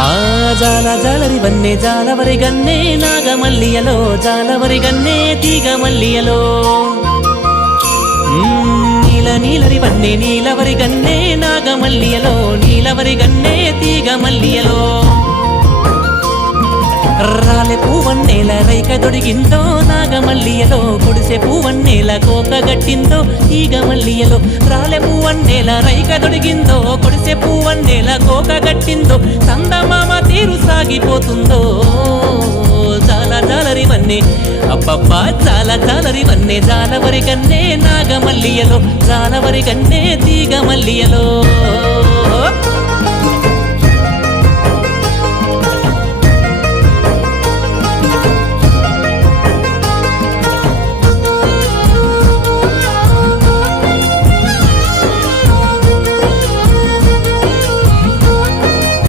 ఆ జాల జాలరి వన్నే జాలవరి గన్నే నాగమల్లియలో జాలవరి గన్నే తీగ మల్లియలో నీల నీలరి వన్నే నీలవరి గన్నే నాగమల్లియలో నీలవరి గన్నే తీగ మల్లియలో రాలె పువ్వన్నేల రైక దొడిగిందో నాగమల్లియలో కొడిసె పువ్వన్నేల కోక గట్టిందో తీగ మల్లియలో రాలె పువ్వన్నేల రైక దొడిగిందో కొడిసె పువ్వన్నేల కోక గట్టిందో సందమామ తీరు సాగిపోతుందో జాల జాలరి వన్నే అబ్బబ్బా జాల జాలరి వన్నే జాలవరి గన్నే నాగమల్లియలో జాలవరి గన్నే తీగ మల్లియలో